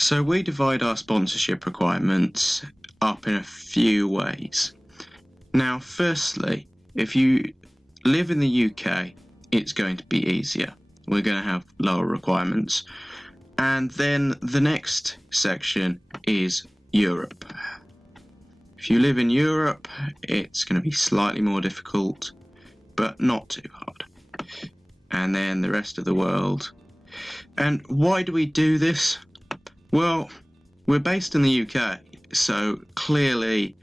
So we divide our sponsorship requirements up in a few ways. Now, firstly, if you live in the UK, it's going to be easier. We're going to have lower requirements. And then the next section is Europe. If you live in Europe, it's going to be slightly more difficult, but not too hard. And then the rest of the world. And why do we do this? Well, we're based in the UK, so clearly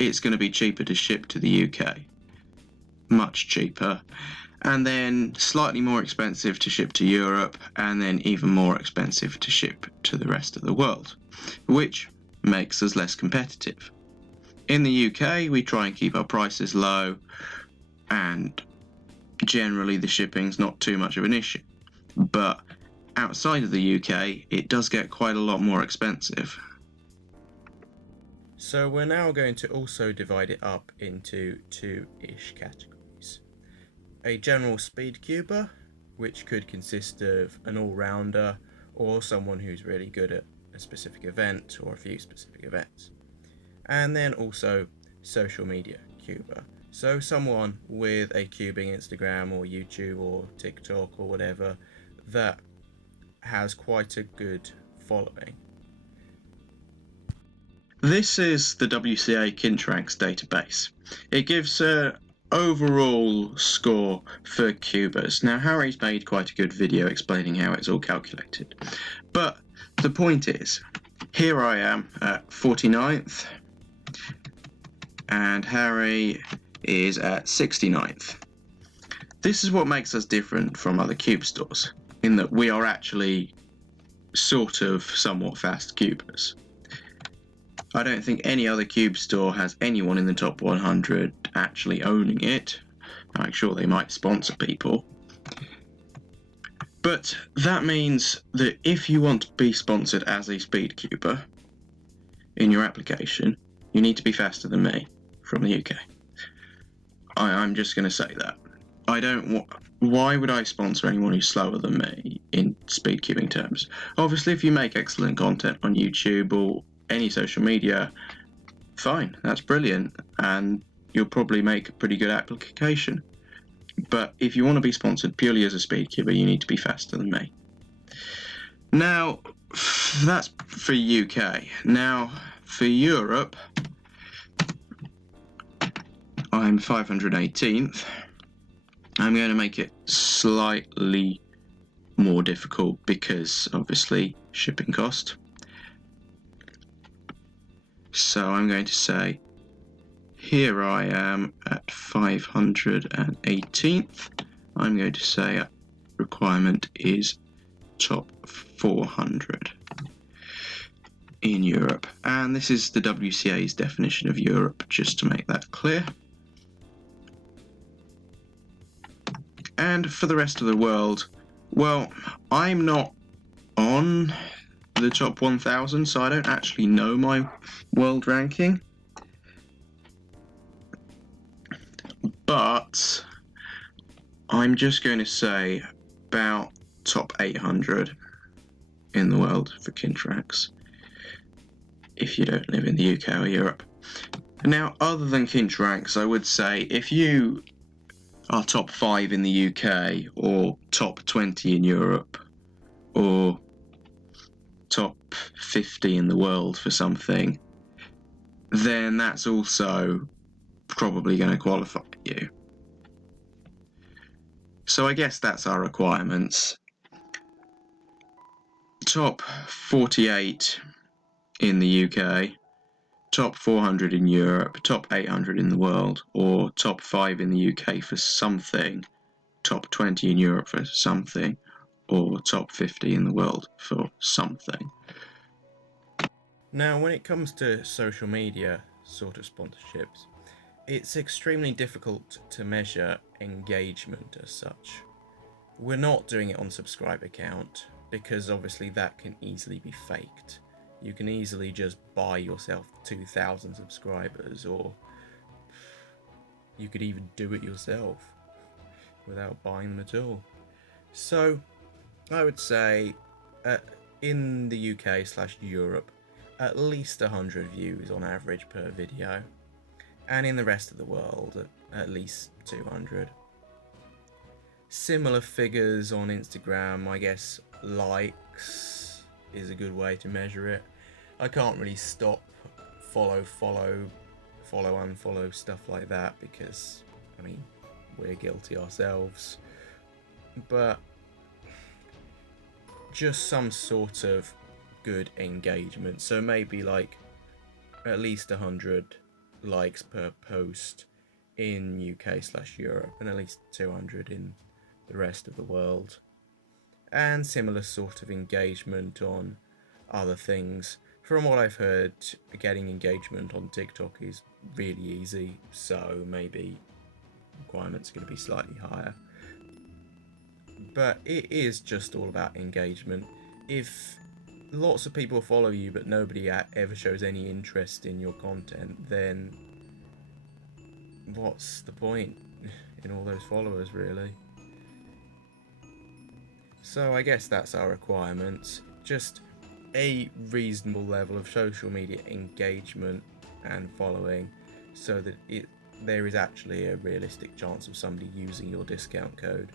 it's going to be cheaper to ship to the UK. Much cheaper. And then slightly more expensive to ship to Europe, and then even more expensive to ship to the rest of the world, which makes us less competitive. In the UK, we try and keep our prices low, and generally the shipping's not too much of an issue. But outside of the UK, it does get quite a lot more expensive. So we're now going to also divide it up into two-ish categories. A general speedcuber, which could consist of an all-rounder or someone who's really good at a specific event or a few specific events. And then also social media cuber. So someone with a cubing Instagram or YouTube or TikTok or whatever that has quite a good following. This is the WCA Kintrax database. It gives an overall score for cubers. Now, Harry's made quite a good video explaining how it's all calculated. But the point is, here I am at 49th, and Harry is at 69th. This is what makes us different from other cube stores, in that we are actually sort of somewhat fast cubers. I don't think any other cube store has anyone in the top 100 actually owning it. I'm sure they might sponsor people. But that means that if you want to be sponsored as a speedcuber in your application, you need to be faster than me from the UK. I'm just going to say that. Why would I sponsor anyone who's slower than me in speedcubing terms? Obviously, if you make excellent content on YouTube or any social media, fine, that's brilliant, and you'll probably make a pretty good application. But if you want to be sponsored purely as a speedcuber, you need to be faster than me. Now, that's for UK. Now, for Europe, I'm 518th. I'm going to make it slightly more difficult because, obviously, shipping cost. So I'm going to say, here I am at 518th. I'm going to say requirement is top 400 in Europe. And this is the WCA's definition of Europe, just to make that clear. And for the rest of the world, well, I'm not on the top 1,000, so I don't actually know my world ranking. But I'm just going to say about top 800 in the world for Kintrax, if you don't live in the UK or Europe. Now, other than Kintrax, I would say if you are top 5 in the UK, or top 20 in Europe, or top 50 in the world for something, then that's also probably going to qualify you. So I guess that's our requirements. Top 48 in the UK, top 400 in Europe, top 800 in the world, or top 5 in the UK for something, top 20 in Europe for something, or top 50 in the world for something. Now, when it comes to social media sort of sponsorships, it's extremely difficult to measure engagement as such. We're not doing it on subscriber count because obviously that can easily be faked. You can easily just buy yourself 2,000 subscribers, or you could even do it yourself without buying them at all. So I would say in the UK/Europe, at least 100 views on average per video, and in the rest of the world, at least 200. Similar figures on Instagram. I guess likes is a good way to measure it. I can't really stop follow, unfollow, stuff like that, because, I mean, we're guilty ourselves. But just some sort of good engagement. So maybe like at least 100 likes per post in UK/Europe, and at least 200 in the rest of the world. And similar sort of engagement on other things. From what I've heard, getting engagement on TikTok is really easy, so maybe requirements are going to be slightly higher. But it is just all about engagement. If lots of people follow you but nobody ever shows any interest in your content, then what's the point in all those followers, really? So I guess that's our requirements. Just a reasonable level of social media engagement and following, so that there is actually a realistic chance of somebody using your discount code.